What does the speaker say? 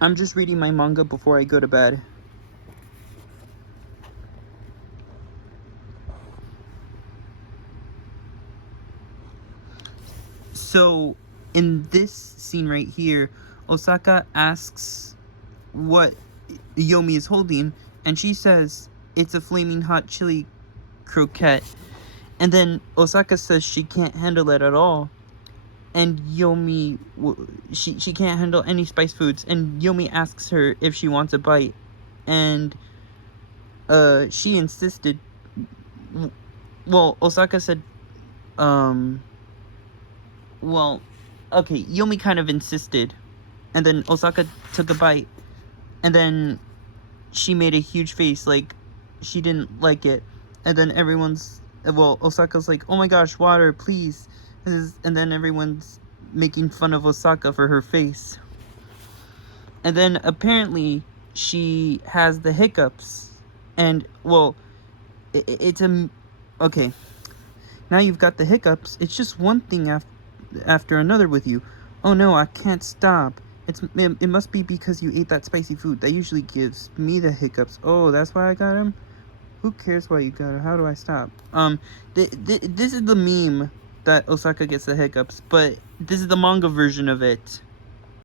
I'm just reading my manga before I go to bed. So, in this scene right here, Osaka asks what Yomi is holding, and she says it's a flaming hot chili croquette. And then Osaka says she can't handle it at all. And Yomi, she can't handle any spice foods. And Yomi asks her if she wants a bite. And she insisted. Well, Osaka said, well, okay, Yomi kind of insisted. And then Osaka took a bite. And then she made a huge face like she didn't like it. And then Osaka's like, oh my gosh, water, please. And then everyone's making fun of Osaka for her face. And then apparently she has the hiccups. And, well, it's a... Okay. Now you've got the hiccups. It's just one thing after another with you. Oh no, I can't stop. It must be because you ate that spicy food. That usually gives me the hiccups. Oh, that's why I got him? Who cares why you got him? How do I stop? This is the meme that Osaka gets the hiccups, but this is the manga version of it.